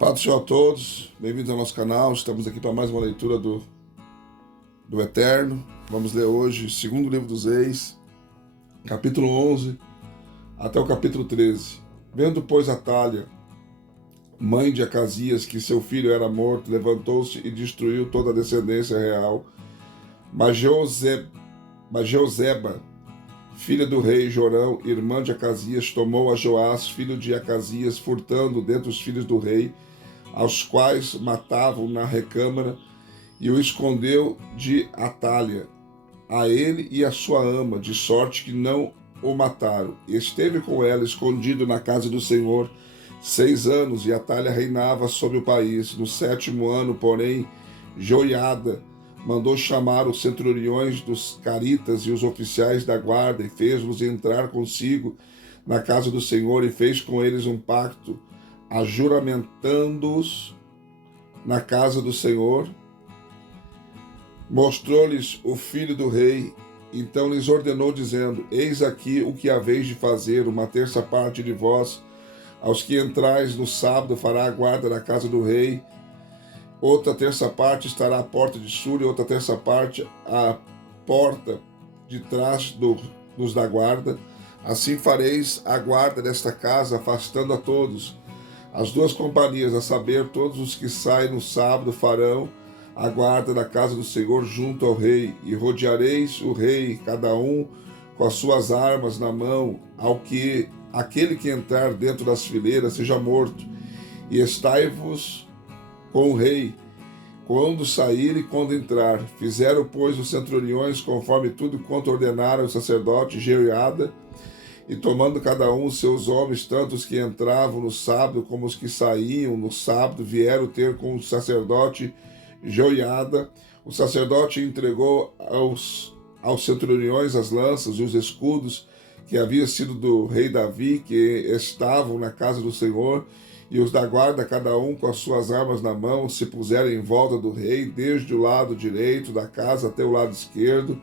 Paz do Senhor a todos, bem-vindos ao nosso canal. Estamos aqui para mais uma leitura do Eterno. Vamos ler hoje o segundo livro dos Reis, capítulo 11 até o capítulo 13. Vendo, pois, Atália, mãe de Acasias, que seu filho era morto, levantou-se e destruiu toda a descendência real. Mas Jeozeba, filha do rei Jorão, irmã de Acasias, tomou a Joás, filho de Acasias, furtando dentre os filhos do rei, aos quais matavam na recâmara, e o escondeu de Atália, a ele e a sua ama, de sorte que não o mataram. E esteve com ela escondido na casa do Senhor 6 anos, e Atália reinava sobre o país. No 7º ano, porém, Joiada mandou chamar os centuriões dos caritas e os oficiais da guarda, e fez-los entrar consigo na casa do Senhor, e fez com eles um pacto, ajuramentando-os na casa do Senhor. Mostrou-lhes o filho do rei, então lhes ordenou, dizendo: Eis aqui o que haveis de fazer: uma terça parte de vós, aos que entrais no sábado, fará a guarda da casa do rei, outra terça parte estará à porta de sul, e outra terça parte à porta de trás dos da guarda. Assim fareis a guarda desta casa, afastando a todos. As 2 companhias, a saber, todos os que saem no sábado, farão a guarda da casa do Senhor junto ao rei, e rodeareis o rei, cada um com as suas armas na mão, aquele que entrar dentro das fileiras seja morto, e estai-vos com o rei, quando sair e quando entrar. Fizeram, pois, os centuriões conforme tudo quanto ordenaram o sacerdote Jeoiada, e tomando cada um os seus homens, tanto os que entravam no sábado como os que saíam no sábado, vieram ter com o sacerdote Joiada. O sacerdote entregou aos centuriões as lanças e os escudos que havia sido do rei Davi, que estavam na casa do Senhor, e os da guarda, cada um com as suas armas na mão, se puseram em volta do rei, desde o lado direito da casa até o lado esquerdo,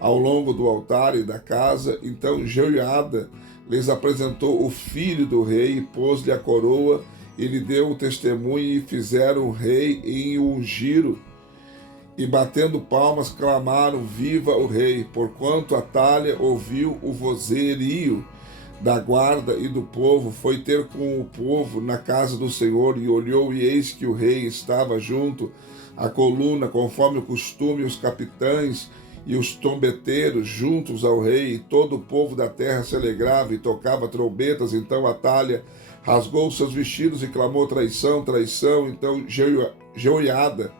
ao longo do altar e da casa. Então Joiada lhes apresentou o filho do rei, pôs-lhe a coroa, e lhe deu o testemunho, e fizeram o rei em ungiram, e batendo palmas clamaram: Viva o rei! Porquanto Atália ouviu o vozerio da guarda e do povo, foi ter com o povo na casa do Senhor, e olhou, e eis que o rei estava junto à coluna, conforme o costume, os capitães e os trombeteiros juntos ao rei, e todo o povo da terra se alegrava e tocava trombetas. Então Atália rasgou seus vestidos e clamou: traição, traição. Então Joiada,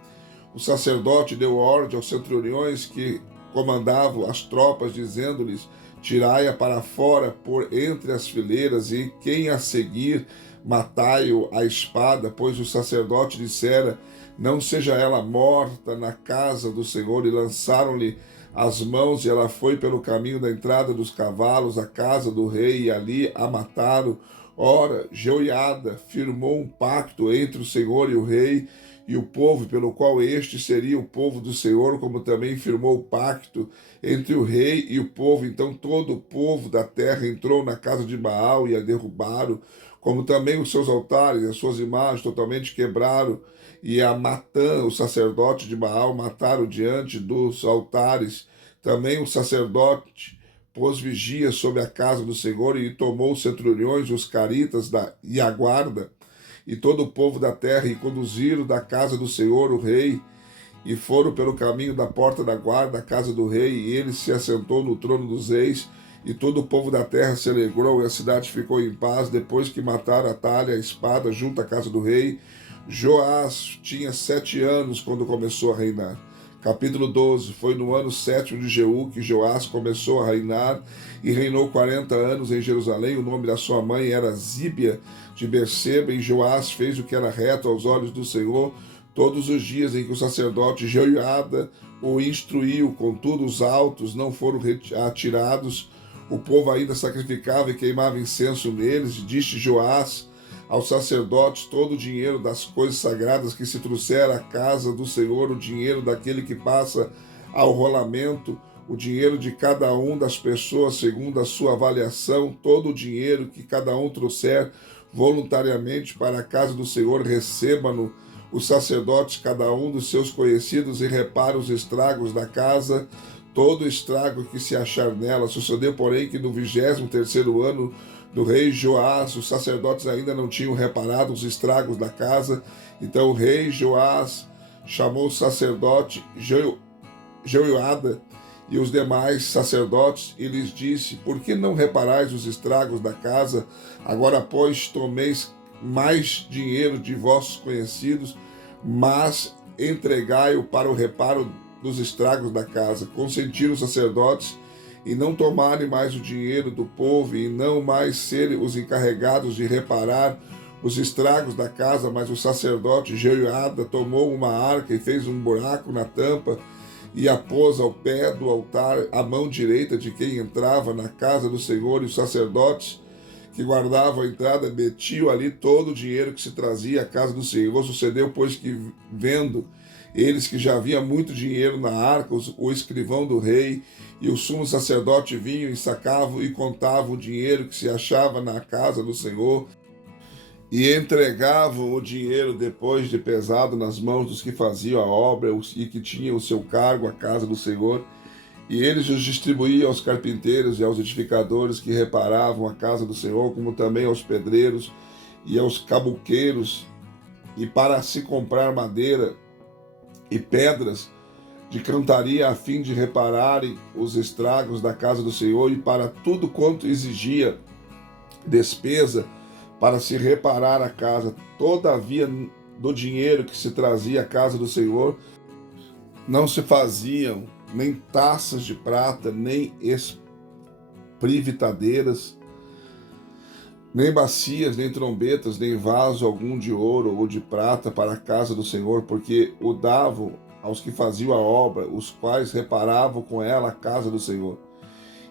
o sacerdote, deu ordem aos centuriões que comandavam as tropas, dizendo-lhes: tirai-a para fora por entre as fileiras, e quem a seguir, matai-o à espada, pois o sacerdote dissera: não seja ela morta na casa do Senhor. E lançaram-lhe as mãos, e ela foi pelo caminho da entrada dos cavalos à casa do rei, e ali a mataram. Ora, Joiada firmou um pacto entre o Senhor e o rei e o povo, pelo qual este seria o povo do Senhor, como também firmou o pacto entre o rei e o povo. Então todo o povo da terra entrou na casa de Baal e a derrubaram, como também os seus altares e as suas imagens totalmente quebraram, e a Matã, o sacerdote de Baal, mataram diante dos altares. Também o sacerdote pôs vigia sobre a casa do Senhor, e tomou os centuriões, os caritas e a guarda, e todo o povo da terra, e conduziram da casa do Senhor o rei, e foram pelo caminho da porta da guarda, a casa do rei, e ele se assentou no trono dos reis, e todo o povo da terra se alegrou, e a cidade ficou em paz, depois que mataram Atália a espada junto à casa do rei. Joás tinha 7 anos quando começou a reinar. Capítulo 12. Foi no ano 7º de Jeú que Joás começou a reinar, e reinou 40 anos em Jerusalém. O nome da sua mãe era Zíbia de Berseba, e Joás fez o que era reto aos olhos do Senhor todos os dias em que o sacerdote Joiada o instruiu. Contudo, os altos não foram atirados, o povo ainda sacrificava e queimava incenso neles. E disse Joás aos sacerdotes: todo o dinheiro das coisas sagradas que se trouxer à casa do Senhor, o dinheiro daquele que passa ao rolamento, o dinheiro de cada um das pessoas segundo a sua avaliação, todo o dinheiro que cada um trouxer, voluntariamente para a casa do Senhor, recebam-no os sacerdotes, cada um dos seus conhecidos, e repara os estragos da casa, todo estrago que se achar nela. Sucedeu, porém, que no 23º ano do rei Joás, os sacerdotes ainda não tinham reparado os estragos da casa. Então o rei Joás chamou o sacerdote Jeoiada e os demais sacerdotes e lhes disse: por que não reparais os estragos da casa? Agora, pois, tomeis mais dinheiro de vossos conhecidos, mas entregai-o para o reparo dos estragos da casa. Consentiram os sacerdotes e não tomarem mais o dinheiro do povo e não mais serem os encarregados de reparar os estragos da casa, mas o sacerdote Jeoiada tomou uma arca e fez um buraco na tampa e a pôs ao pé do altar, à mão direita de quem entrava na casa do Senhor, e os sacerdotes que guardavam a entrada metiam ali todo o dinheiro que se trazia à casa do Senhor. Sucedeu, pois, que vendo eles que já havia muito dinheiro na arca, o escrivão do rei e o sumo sacerdote vinham e sacavam e contavam o dinheiro que se achava na casa do Senhor, e entregavam o dinheiro depois de pesado nas mãos dos que faziam a obra e que tinham o seu cargo à casa do Senhor. E eles os distribuíam aos carpinteiros e aos edificadores que reparavam a casa do Senhor, como também aos pedreiros e aos cabuqueiros, e para se comprar madeira e pedras de cantaria, a fim de repararem os estragos da casa do Senhor, e para tudo quanto exigia despesa para se reparar a casa. Todavia, do dinheiro que se trazia à casa do Senhor, não se faziam nem taças de prata, nem esprivitadeiras, nem bacias, nem trombetas, nem vaso algum de ouro ou de prata para a casa do Senhor, porque o davam aos que faziam a obra, os quais reparavam com ela a casa do Senhor.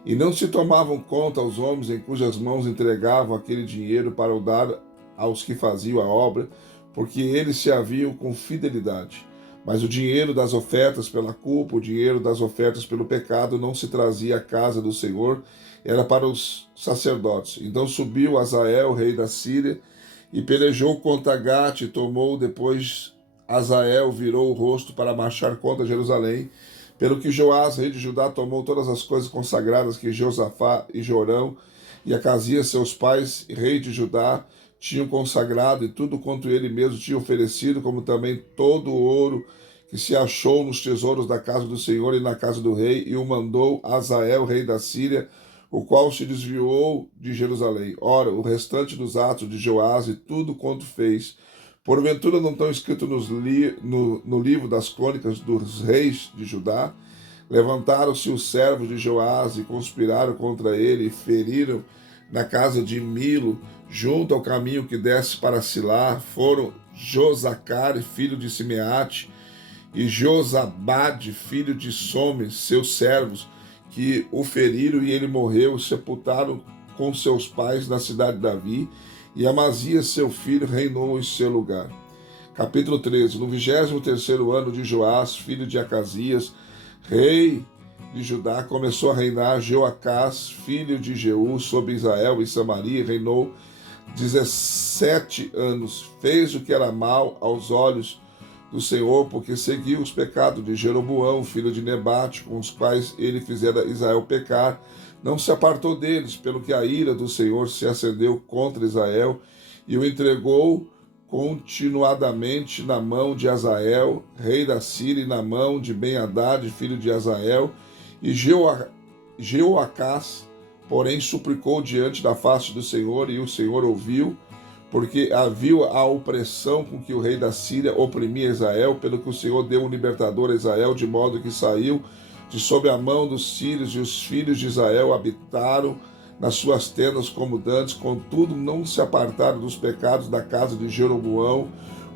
E não se tomavam conta aos homens em cujas mãos entregavam aquele dinheiro para o dar aos que faziam a obra, porque eles se haviam com fidelidade. Mas o dinheiro das ofertas pela culpa, o dinheiro das ofertas pelo pecado, não se trazia à casa do Senhor, era para os sacerdotes. Então subiu Hazael, rei da Síria, e pelejou contra Gate, e tomou. Depois Hazael virou o rosto para marchar contra Jerusalém, pelo que Joás, rei de Judá, tomou todas as coisas consagradas que Josafá e Jorão e Acasias, seus pais, rei de Judá, tinham consagrado, e tudo quanto ele mesmo tinha oferecido, como também todo o ouro que se achou nos tesouros da casa do Senhor e na casa do rei, e o mandou a Hazael, rei da Síria, o qual se desviou de Jerusalém. Ora, o restante dos atos de Joás e tudo quanto fez, porventura não estão escritos no livro das crônicas dos reis de Judá? Levantaram-se os servos de Joás e conspiraram contra ele e feriram na casa de Milo, junto ao caminho que desce para Silá. Foram Josacar, filho de Simeate, e Josabade, filho de Some, seus servos, que o feriram, e ele morreu, sepultaram com seus pais na cidade de Davi, e Amazias, seu filho, reinou em seu lugar. Capítulo 13. No 23º ano de Joás, filho de Acasias, rei de Judá, começou a reinar Joacás, filho de Jeú, sobre Israel e Samaria, reinou 17 anos. Fez o que era mal aos olhos do Senhor, porque seguiu os pecados de Jeroboão, filho de Nebate, com os quais ele fizera Israel pecar. Não se apartou deles, pelo que a ira do Senhor se acendeu contra Israel, e o entregou continuadamente na mão de Hazael, rei da Síria, e na mão de Ben-Hadad, filho de Hazael. E Jeoacás, porém, suplicou diante da face do Senhor, e o Senhor ouviu, porque havia a opressão com que o rei da Síria oprimia Israel, pelo que o Senhor deu um libertador a Israel, de modo que saiu de sob a mão dos sírios, e os filhos de Israel habitaram nas suas tendas como dantes. Contudo, não se apartaram dos pecados da casa de Jeroboão,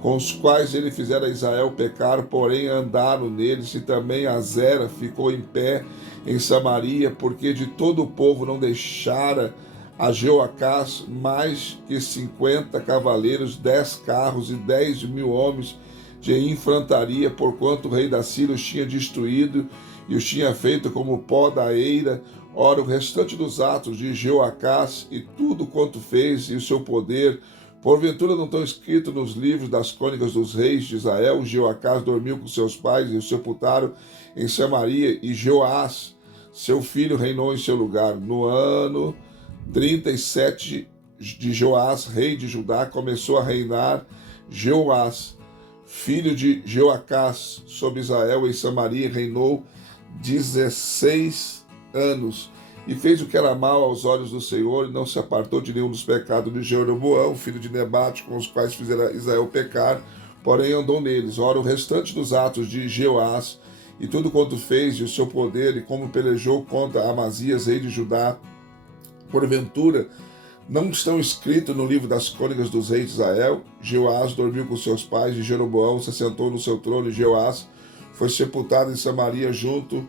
com os quais ele fizera Israel pecar, porém andaram neles, e também Azera ficou em pé em Samaria, porque de todo o povo não deixara a Jeoacás mais que 50 cavaleiros, 10 carros e 10.000 homens de infantaria, porquanto o rei da Síria os tinha destruído e os tinha feito como pó da eira. Ora, o restante dos atos de Jeoacás e tudo quanto fez, e o seu poder, Porventura não estão escritos nos livros das crônicas dos reis de Israel: Jeoacás dormiu com seus pais e o sepultaram em Samaria, e Joás, seu filho, reinou em seu lugar. No ano 37 de Joás, rei de Judá, começou a reinar Joás, filho de Jeoacás, sobre Israel em Samaria, reinou 16 anos. E fez o que era mal aos olhos do Senhor, e não se apartou de nenhum dos pecados de Jeroboão, filho de Nebate, com os quais fizera Israel pecar, porém andou neles. Ora, o restante dos atos de Jeoás, e tudo quanto fez, e o seu poder, e como pelejou contra Amazias, rei de Judá, porventura, não estão escritos no livro das crônicas dos reis de Israel? Jeoás dormiu com seus pais, e Jeroboão se assentou no seu trono, e Jeoás foi sepultado em Samaria junto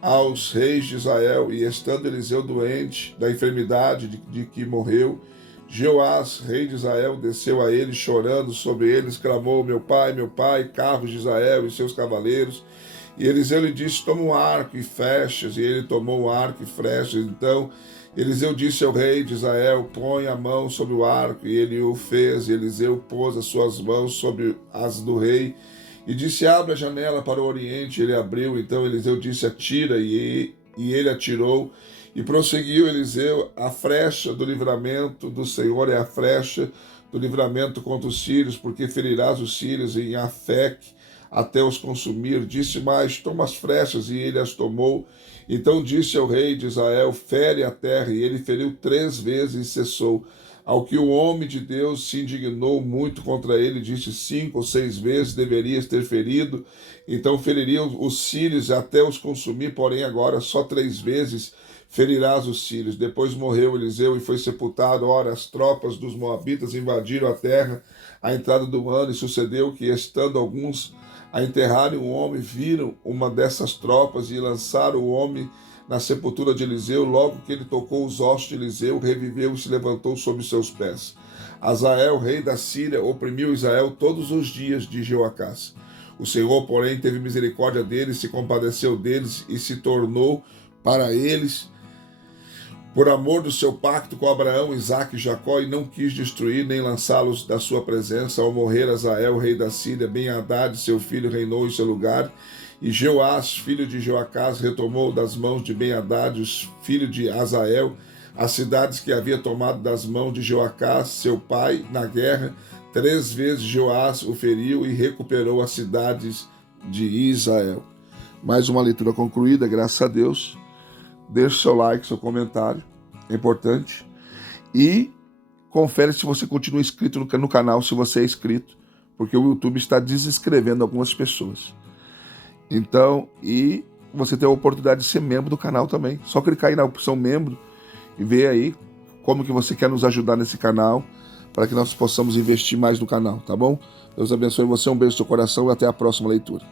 aos reis de Israel, e estando Eliseu doente da enfermidade de que morreu, Jeoás, rei de Israel, desceu a ele, chorando sobre eles, clamou: meu pai, carros de Israel e seus cavaleiros. E Eliseu lhe disse: toma um arco e flechas. E ele tomou o arco e flechas. Então Eliseu disse ao rei de Israel: põe a mão sobre o arco. E ele o fez. E Eliseu pôs as suas mãos sobre as do rei, e disse: abre a janela para o oriente. Ele abriu. Então Eliseu disse: atira. E ele atirou. E prosseguiu Eliseu: a flecha do livramento do Senhor é a flecha do livramento contra os sírios, porque ferirás os sírios em Afec até os consumir. Disse mais: toma as flechas. E ele as tomou. Então disse ao rei de Israel: fere a terra. E ele feriu 3 vezes e cessou. Ao que o homem de Deus se indignou muito contra ele, disse: 5 ou 6 vezes deverias ter ferido, então feriria os sírios até os consumir, porém agora só 3 vezes ferirás os sírios. Depois morreu Eliseu e foi sepultado. Ora, as tropas dos moabitas invadiram a terra à entrada do ano, e sucedeu que, estando alguns a enterrarem um homem, viram uma dessas tropas e lançaram o homem na sepultura de Eliseu. Logo que ele tocou os ossos de Eliseu, reviveu e se levantou sobre seus pés. Azael, rei da Síria, oprimiu Israel todos os dias de Jeoacás. O Senhor, porém, teve misericórdia deles, se compadeceu deles e se tornou para eles, por amor do seu pacto com Abraão, Isaque e Jacó, e não quis destruir nem lançá-los da sua presença. Ao morrer Azael, rei da Síria, Ben-Hadad, seu filho, reinou em seu lugar. E Jeoás, filho de Jeoacás, retomou das mãos de Ben-Hadad, filho de Azael, as cidades que havia tomado das mãos de Jeoacás, seu pai, na guerra. 3 vezes Jeoás o feriu e recuperou as cidades de Israel. Mais uma leitura concluída, graças a Deus. Deixe seu like, seu comentário, é importante. E confere se você continua inscrito no canal, se você é inscrito, porque o YouTube está desinscrevendo algumas pessoas. Então, e você tem a oportunidade de ser membro do canal também. Só clicar aí na opção membro e ver aí como que você quer nos ajudar nesse canal, para que nós possamos investir mais no canal, tá bom? Deus abençoe você, um beijo no seu coração e até a próxima leitura.